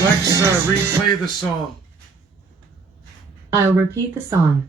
Alexa, replay the song. I'll repeat the song.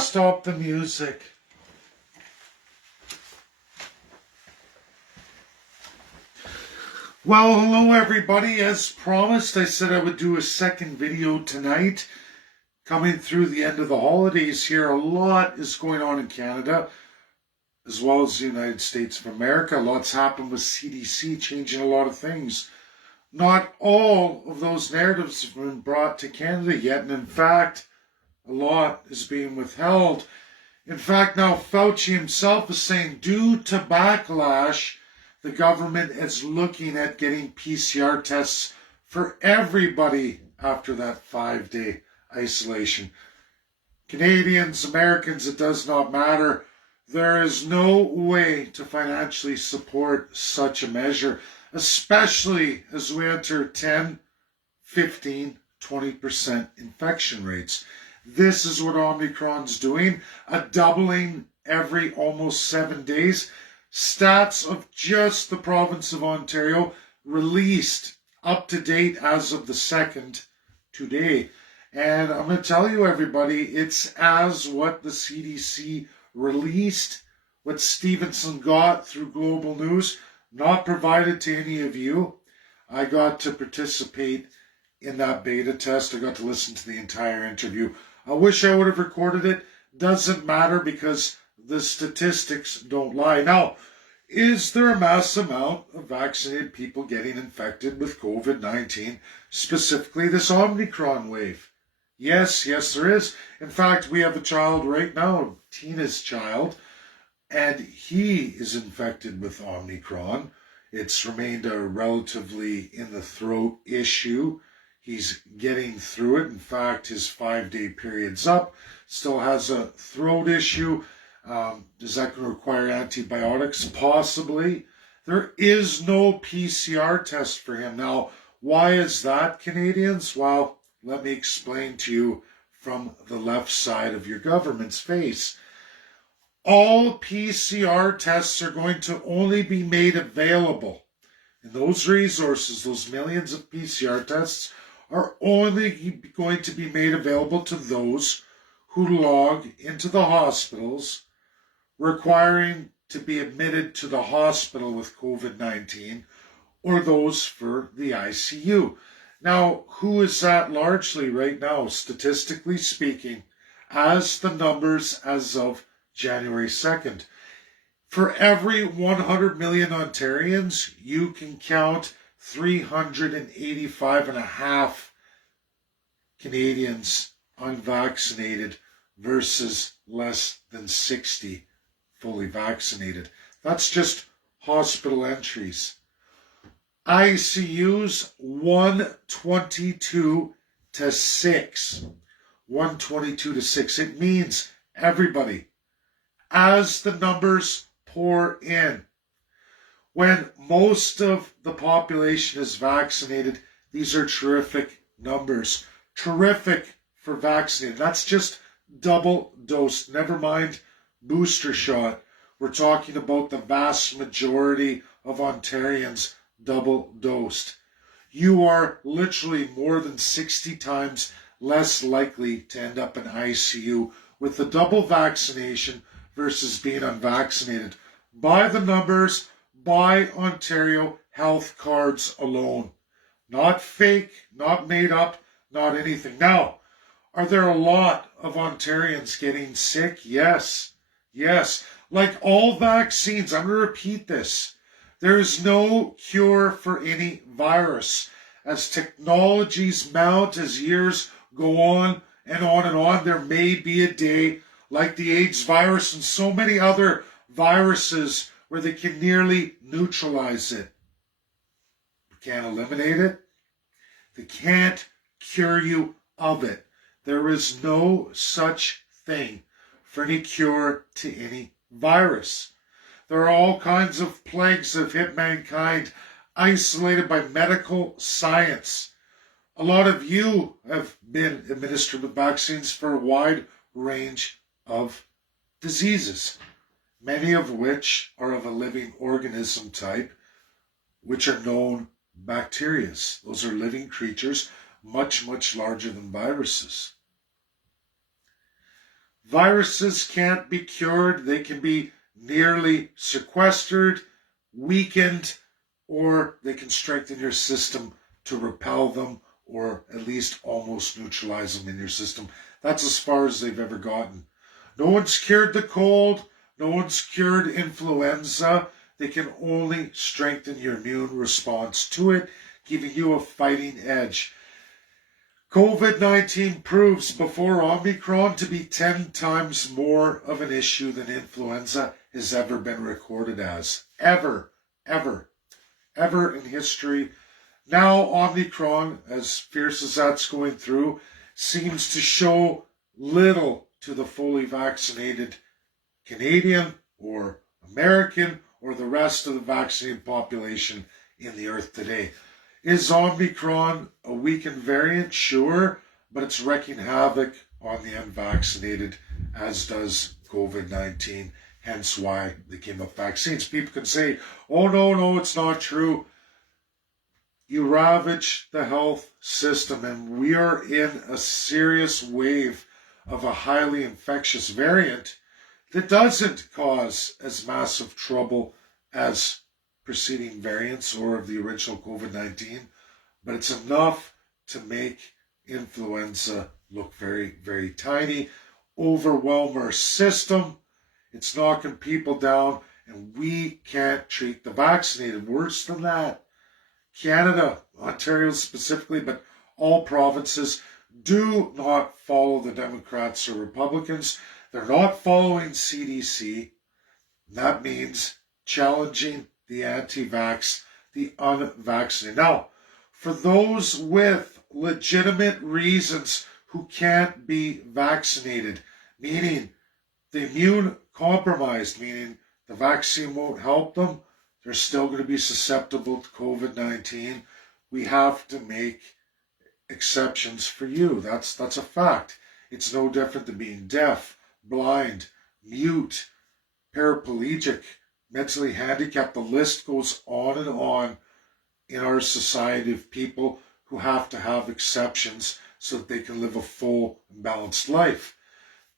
Stop the music. Well, hello everybody. As promised, I said I would do a second video tonight. Coming through the end of the holidays here, a lot is going on in Canada, as well as the United States of America. Lots happened with CDC changing a lot of things. Not all of those narratives have been brought to Canada yet, and in fact, a lot is being withheld. In fact, now Fauci himself is saying due to backlash, the government is looking at getting PCR tests for everybody after that 5-day isolation. Canadians, Americans, it does not matter. There is no way to financially support such a measure, especially as we enter 10, 15, 20% infection rates. This is what Omicron's doing, a doubling every almost 7 days. Stats of just the province of Ontario released up to date as of the 2nd today. And I'm going to tell you, everybody, it's as what the CDC released, what Stevenson got through Global News, not provided to any of you. I got to participate in that beta test. I got to listen to the entire interview. I wish I would have recorded it. Doesn't matter because the statistics don't lie. Now, is there a mass amount of vaccinated people getting infected with COVID-19, specifically this Omicron wave? Yes, there is. In fact, we have a child right now, Tina's child, and he is infected with Omicron. It's remained a relatively in the throat issue. He's getting through it. In fact, his 5-day period's up. Still has a throat issue. Is that going to require antibiotics? Possibly. There is no PCR test for him. Now, why is that, Canadians? Well, let me explain to you from the left side of your government's face. All PCR tests are going to only be made available. And those resources, those millions of PCR tests, are only going to be made available to those who log into the hospitals requiring to be admitted to the hospital with COVID-19 or those for the ICU. Now, who is that largely right now, statistically speaking, as the numbers as of January 2nd? For every 100 million Ontarians, you can count 385.5 Canadians unvaccinated versus less than 60 fully vaccinated. That's just hospital entries. ICUs, 122 to 6. 122 to 6. It means everybody. As the numbers pour in, when most of the population is vaccinated, these are terrific numbers. Terrific for vaccinated. That's just double dose. Never mind booster shot. We're talking about the vast majority of Ontarians double dosed. You are literally more than 60 times less likely to end up in ICU with the double vaccination versus being unvaccinated. By the numbers, by Ontario health cards alone. Not fake, not made up, not anything. Now, are there a lot of Ontarians getting sick? Yes. Yes. Like all vaccines, I'm going to repeat this. There is no cure for any virus. As technologies mount, as years go on and on and on, there may be a day like the AIDS virus and so many other viruses where they can nearly neutralize it. They can't eliminate it. They can't cure you of it. There is no such thing for any cure to any virus. There are all kinds of plagues that have hit mankind, isolated by medical science. A lot of you have been administered with vaccines for a wide range of diseases, many of which are of a living organism type, which are known bacteria. Those are living creatures, much, much larger than viruses. Viruses can't be cured. They can be nearly sequestered, weakened, or they can strengthen your system to repel them or at least almost neutralize them in your system. That's as far as they've ever gotten. No one's cured the cold. No one's cured influenza. They can only strengthen your immune response to it, giving you a fighting edge. COVID-19 proves before Omicron to be 10 times more of an issue than influenza has ever been recorded as. Ever in history. Now Omicron, as fierce as that's going through, seems to show little to the fully vaccinated Canadian or American or the rest of the vaccinated population in the earth today. Is Omicron a weakened variant? Sure, but it's wreaking havoc on the unvaccinated, as does COVID-19, hence why they came up vaccines. People can say, oh, no, it's not true. You ravage the health system, and we are in a serious wave of a highly infectious variant that doesn't cause as massive trouble as preceding variants or of the original COVID-19, but it's enough to make influenza look very, very tiny, overwhelm our system. It's knocking people down, and we can't treat the vaccinated. Worse than that, Canada, Ontario specifically, but all provinces do not follow the Democrats or Republicans. They're not following CDC. That means challenging the anti-vax, the unvaccinated. Now, for those with legitimate reasons who can't be vaccinated, meaning the immune compromised, meaning the vaccine won't help them. They're still going to be susceptible to COVID-19. We have to make exceptions for you. That's a fact. It's no different than being deaf, blind, mute, paraplegic, mentally handicapped. The list goes on and on in our society of people who have to have exceptions so that they can live a full and balanced life.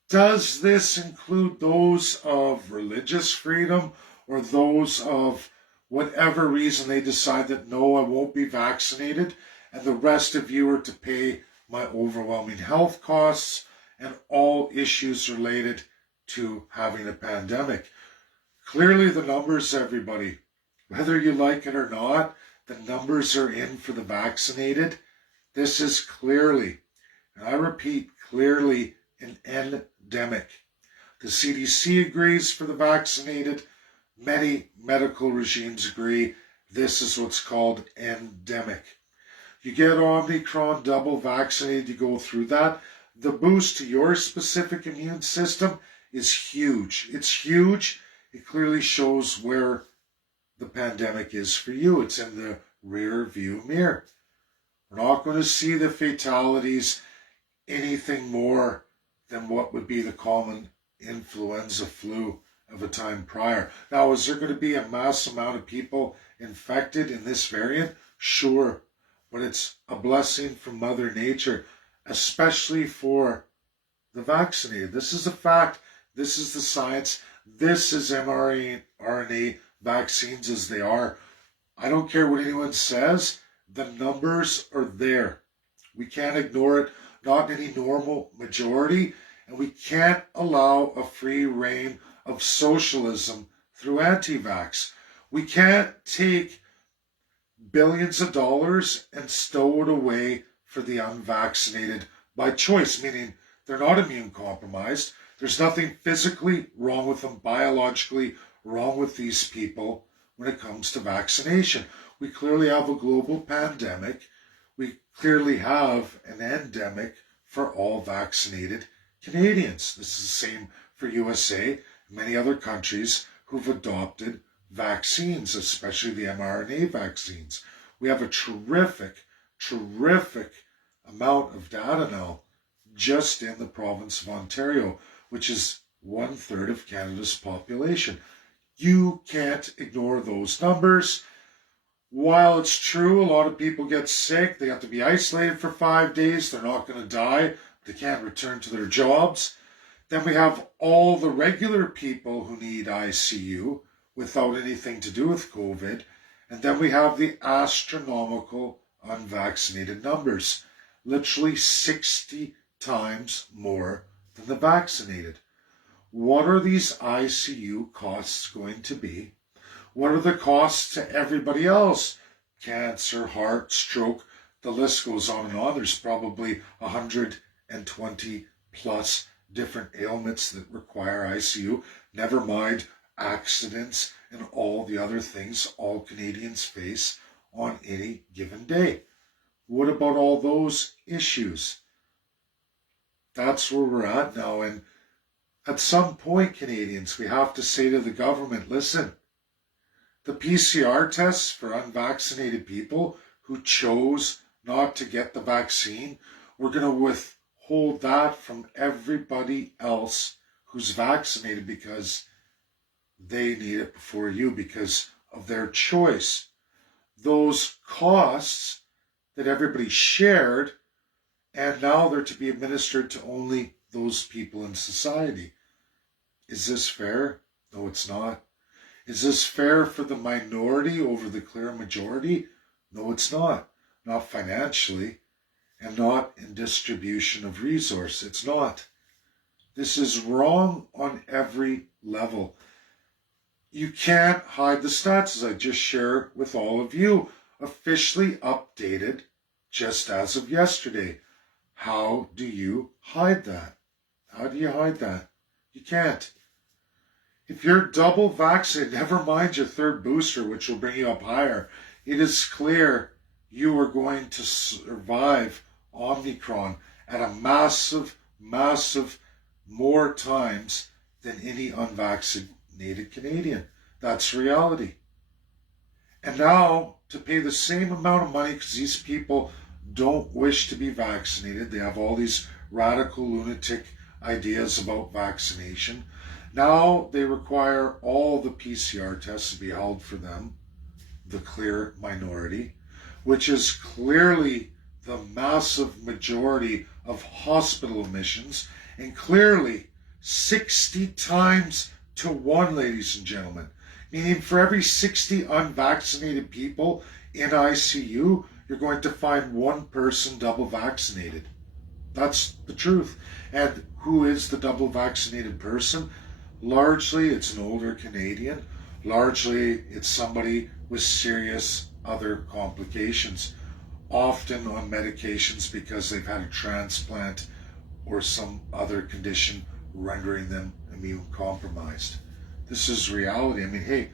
Does this include those of religious freedom or those of whatever reason they decide that no, I won't be vaccinated, and the rest of you are to pay my overwhelming health costs and all issues related to having a pandemic? Clearly the numbers, everybody, whether you like it or not, the numbers are in for the vaccinated. This is clearly, and I repeat, clearly an endemic. The CDC agrees for the vaccinated. Many medical regimes agree this is what's called endemic. You get Omicron double vaccinated, you go through that. The boost to your specific immune system is huge. It's huge. It clearly shows where the pandemic is for you. It's in the rear view mirror. We're not going to see the fatalities anything more than what would be the common influenza flu of a time prior. Now, is there going to be a mass amount of people infected in this variant? Sure, but it's a blessing from Mother Nature, especially for the vaccinated. This is a fact. This is the science. This is mRNA vaccines as they are. I don't care what anyone says. The numbers are there. We can't ignore it, not in any normal majority, and we can't allow a free reign of socialism through anti-vax. We can't take billions of dollars and stow it away for the unvaccinated by choice, meaning they're not immune compromised. There's nothing physically wrong with them, biologically wrong with these people when it comes to vaccination. We clearly have a global pandemic. We clearly have an endemic for all vaccinated Canadians. This is the same for USA and many other countries who've adopted vaccines, especially the mRNA vaccines. We have a terrific amount of data now just in the province of Ontario, which is 1/3 of Canada's population. You can't ignore those numbers. While it's true, a lot of people get sick, they have to be isolated for 5 days, they're not going to die, they can't return to their jobs. Then we have all the regular people who need ICU without anything to do with COVID. And then we have the astronomical unvaccinated numbers, literally 60 times more than the vaccinated. What are these ICU costs going to be? What are the costs to everybody else? Cancer, heart, stroke, the list goes on and on. There's probably 120 plus different ailments that require ICU. Never mind accidents and all the other things all Canadians face on any given day. What about all those issues? That's where we're at now. And at some point, Canadians, we have to say to the government, listen, the PCR tests for unvaccinated people who chose not to get the vaccine, we're going to withhold that from everybody else who's vaccinated because they need it before you because of their choice. Those costs that everybody shared, and now they're to be administered to only those people in society. Is this fair? No, it's not. Is this fair for the minority over the clear majority? No, it's not. Not financially, and not in distribution of resource. It's not. This is wrong on every level. You can't hide the stats, as I just shared with all of you, officially updated just as of yesterday. How do you hide that? How do you hide that? You can't. If you're double vaccinated, never mind your third booster, which will bring you up higher, it is clear you are going to survive Omicron at a massive, massive more times than any unvaccinated Canadian. That's reality. And now, to pay the same amount of money, because these people don't wish to be vaccinated, they have all these radical lunatic ideas about vaccination. Now they require all the PCR tests to be held for them, the clear minority, which is clearly the massive majority of hospital admissions, and clearly 60 times to 1, ladies and gentlemen. Meaning for every 60 unvaccinated people in ICU, you're going to find one person double vaccinated. That's the truth. And who is the double vaccinated person? Largely, it's an older Canadian. Largely, it's somebody with serious other complications, often on medications because they've had a transplant or some other condition rendering them immune compromised. This is reality. I mean, hey,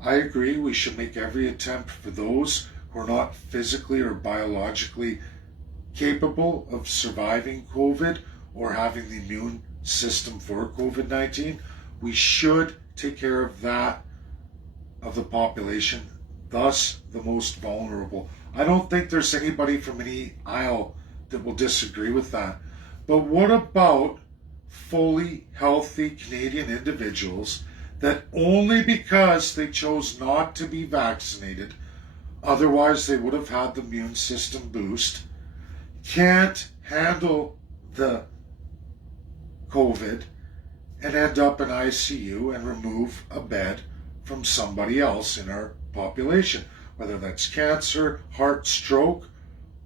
I agree we should make every attempt for those who are not physically or biologically capable of surviving COVID or having the immune system for COVID-19. We should take care of that, of the population, thus the most vulnerable. I don't think there's anybody from any aisle that will disagree with that. But what about fully healthy Canadian individuals that only because they chose not to be vaccinated, otherwise they would have had the immune system boost, can't handle the COVID and end up in ICU and remove a bed from somebody else in our population, whether that's cancer, heart, stroke,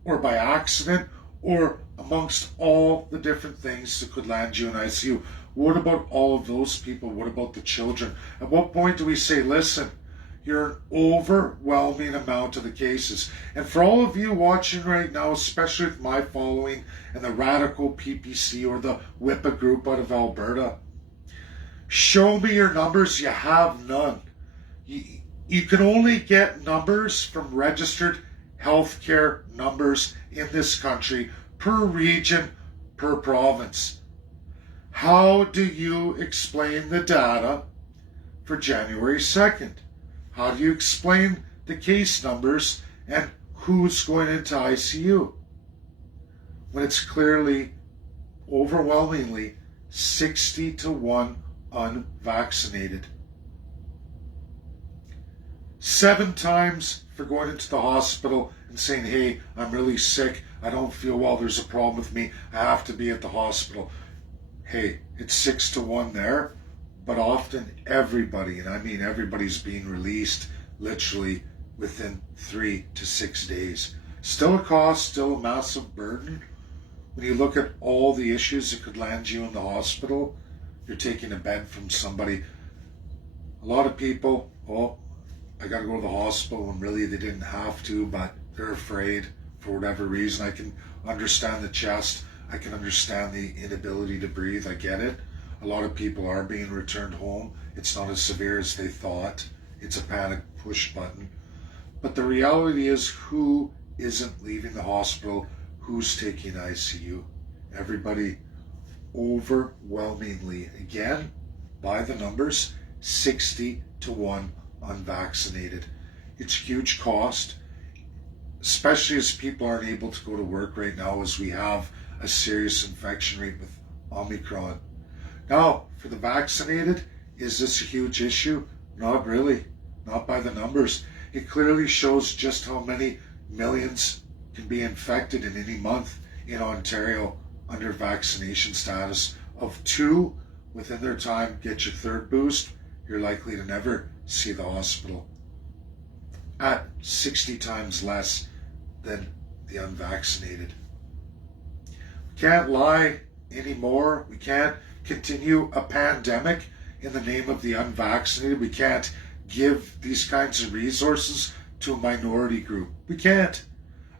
or by accident, or amongst all the different things that could land you in ICU. What about all of those people? What about the children? At what point do we say, listen, you're an overwhelming amount of the cases. And for all of you watching right now, especially with my following and the radical PPC or the WIPA group out of Alberta, show me your numbers. You have none. You can only get numbers from registered healthcare numbers in this country per region, per province. How do you explain the data for January 2nd? How do you explain the case numbers and who's going into ICU? When it's clearly, overwhelmingly, 60 to 1 unvaccinated. 7 times for going into the hospital and saying, hey, I'm really sick, I don't feel well, there's a problem with me, I have to be at the hospital. Hey, it's 6 to 1 there, but often everybody, and I mean everybody's being released literally within 3 to 6 days. Still a cost, still a massive burden. When you look at all the issues that could land you in the hospital, you're taking a bed from somebody. A lot of people, oh, I got to go to the hospital when really they didn't have to, but they're afraid for whatever reason. I can understand the chest. I can understand the inability to breathe. I get it. A lot of people are being returned home. It's not as severe as they thought. It's a panic push button. But the reality is, who isn't leaving the hospital? Who's taking ICU? Everybody, overwhelmingly, again, by the numbers, 60 to 1 unvaccinated. It's a huge cost, especially as people aren't able to go to work right now, as we have a serious infection rate with Omicron. Now, for the vaccinated, is this a huge issue? Not really. Not by the numbers. It clearly shows just how many millions can be infected in any month in Ontario under vaccination status. Of 2 within their time get your 3rd boost, you're likely to never see the hospital. At 60 times less than the unvaccinated. We can't lie anymore. We can't continue a pandemic in the name of the unvaccinated. We can't give these kinds of resources to a minority group. We can't.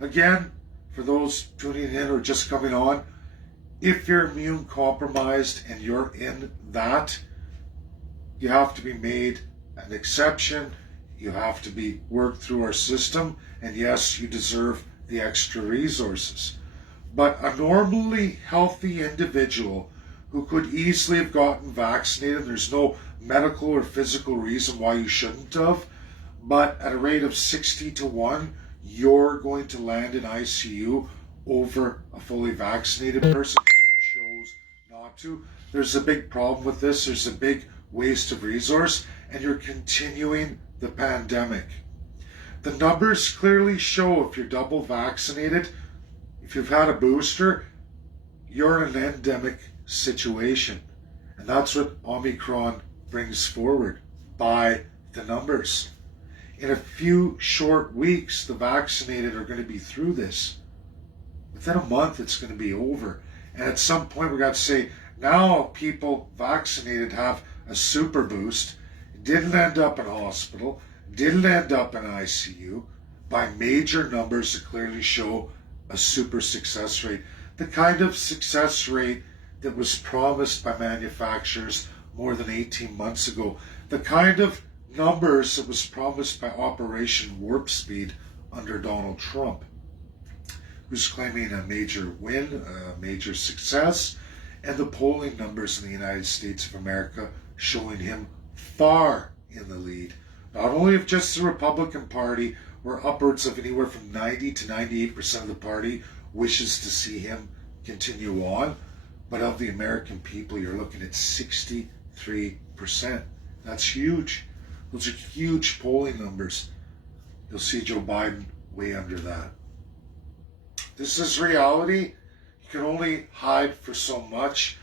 Again, for those tuning in or just coming on, if you're immune compromised and you're in that, you have to be made an exception. You have to be worked through our system, and yes, you deserve the extra resources. But a normally healthy individual who could easily have gotten vaccinated, there's no medical or physical reason why you shouldn't have, but at a rate of 60-1, you're going to land in ICU over a fully vaccinated person who chose not to. There's a big problem with this. There's a big waste of resource, and you're continuing the pandemic. The numbers clearly show if you're double vaccinated, if you've had a booster, you're in an endemic situation. And that's what Omicron brings forward by the numbers. In a few short weeks, the vaccinated are going to be through this. Within a month, it's going to be over. And at some point, we've got to say, now people vaccinated have a super boost, didn't end up in hospital, didn't end up in ICU, by major numbers that clearly show a super success rate. The kind of success rate that was promised by manufacturers more than 18 months ago. The kind of numbers that was promised by Operation Warp Speed under Donald Trump, who's claiming a major win, a major success, and the polling numbers in the United States of America showing him far in the lead. Not only of just the Republican Party, where upwards of anywhere from 90 to 98% of the party wishes to see him continue on, but of the American people, you're looking at 63%. That's huge. Those are huge polling numbers. You'll see Joe Biden way under that. This is reality. You can only hide for so much.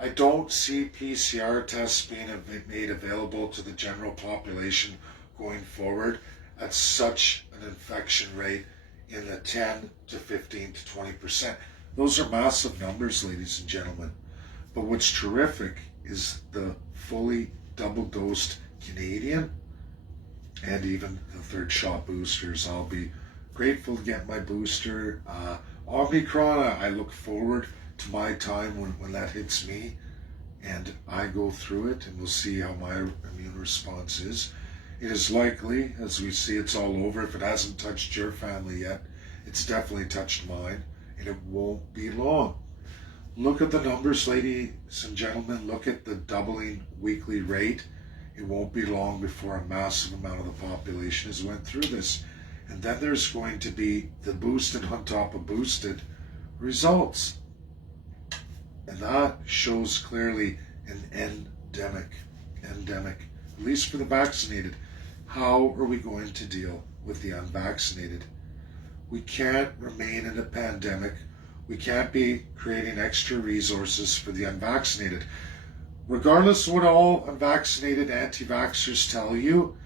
I don't see PCR tests being made available to the general population going forward at such an infection rate in the 10 to 15 to 20%. Those are massive numbers, ladies and gentlemen. But what's terrific is the fully double-dosed Canadian and even the third shot boosters. I'll be grateful to get my booster. Omicron, I look forward to my time when that hits me and I go through it, and we'll see how my immune response is. It is likely, as we see, it's all over. If it hasn't touched your family yet, it's definitely touched mine, and it won't be long. Look at the numbers, ladies and gentlemen. Look at the doubling weekly rate. It won't be long before a massive amount of the population has went through this. And then there's going to be the boosted on top of boosted results. And that shows clearly an endemic, at least for the vaccinated. How are we going to deal with the unvaccinated? We can't remain in a pandemic. We can't be creating extra resources for the unvaccinated. Regardless of what all unvaccinated anti-vaxxers tell you,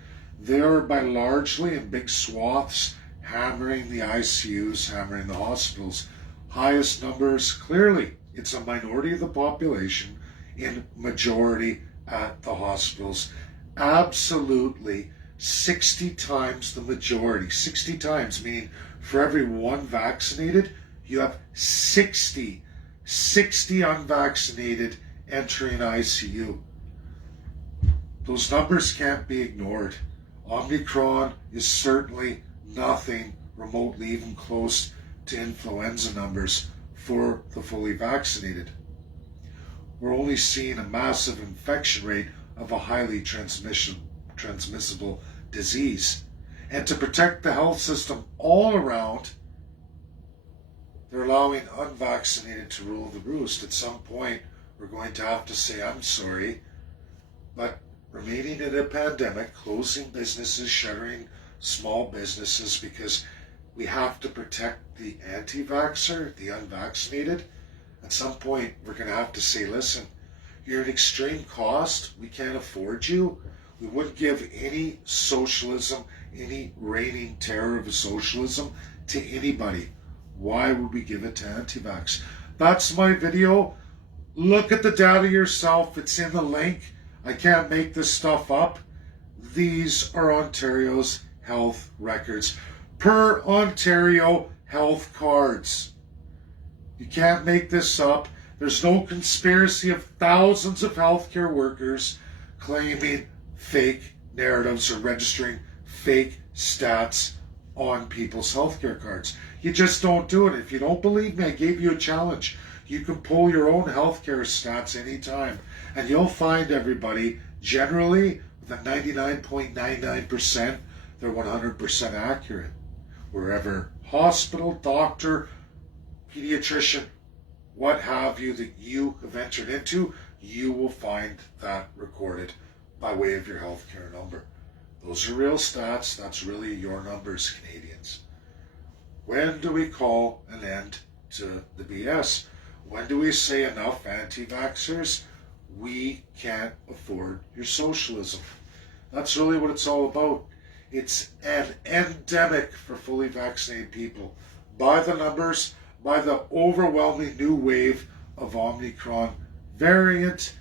they are by largely in big swaths hammering the ICUs, hammering the hospitals. Highest numbers, clearly, it's a minority of the population in majority at the hospitals. Absolutely 60 times the majority. 60 times, meaning for every one vaccinated, you have 60 unvaccinated entering ICU. Those numbers can't be ignored. Omicron is certainly nothing remotely even close to influenza numbers for the fully vaccinated. We're only seeing a massive infection rate of a highly transmissible disease. And to protect the health system all around, they're allowing unvaccinated to rule the roost. At some point, we're going to have to say, I'm sorry, but remaining in a pandemic, closing businesses, shuttering small businesses because we have to protect the anti-vaxxer, the unvaccinated. At some point, we're going to have to say, listen, you're an extreme cost. We can't afford you. We wouldn't give any socialism, any reigning terror of a socialism to anybody. Why would we give it to anti-vax? That's my video. Look at the data yourself. It's in the link. I can't make this stuff up. These are Ontario's health records per Ontario health cards. You can't make this up. There's no conspiracy of thousands of healthcare workers claiming fake narratives or registering fake stats on people's healthcare cards. You just don't do it. If you don't believe me, I gave you a challenge. You can pull your own healthcare stats anytime, and you'll find, everybody, generally with a 99.99%, they're 100% accurate. Wherever hospital, doctor, pediatrician, what have you that you have entered into, you will find that recorded by way of your healthcare number. Those are real stats. That's really your numbers, Canadians. When do we call an end to the BS? When do we say enough, anti-vaxxers? We can't afford your socialism. That's really what it's all about. It's an endemic for fully vaccinated people. By the numbers, by the overwhelming new wave of Omicron variant,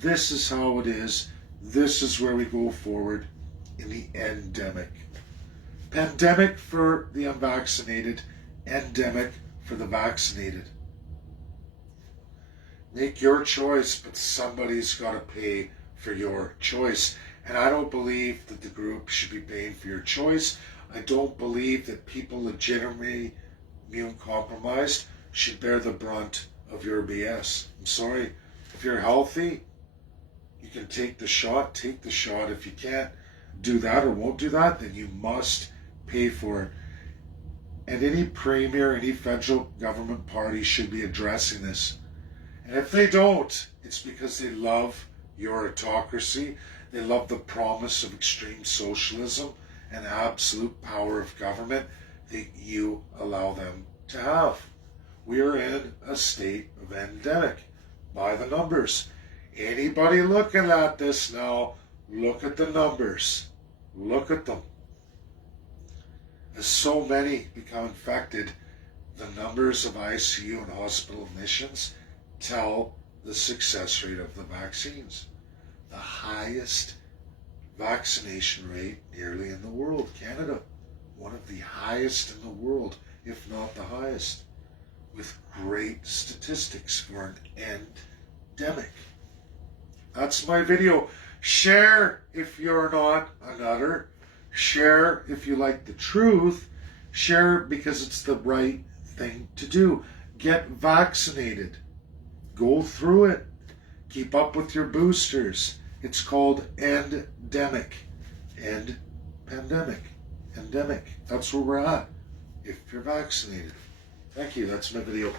this is how it is. This is where we go forward in the endemic. Pandemic for the unvaccinated, endemic for the vaccinated. Make your choice, but somebody's got to pay for your choice. And I don't believe that the group should be paying for your choice. I don't believe that people legitimately immune compromised should bear the brunt of your BS. I'm sorry. If you're healthy, you can take the shot. Take the shot. If you can't do that or won't do that, then you must pay for it. And any premier, any federal government party should be addressing this. And if they don't, it's because they love your autocracy. They love the promise of extreme socialism and absolute power of government that you allow them to have. We are in a state of endemic by the numbers. Anybody looking at this now, look at the numbers. Look at them. As so many become infected, the numbers of ICU and hospital admissions tell the success rate of the vaccines. The highest vaccination rate nearly in the world. Canada, one of the highest in the world, if not the highest, with great statistics for an endemic. That's my video. Share if you're not a nutter. Share if you like the truth. Share because it's the right thing to do. Get vaccinated. Go through it. Keep up with your boosters. It's called endemic. End pandemic. Endemic. That's where we're at if you're vaccinated. Thank you. That's my video.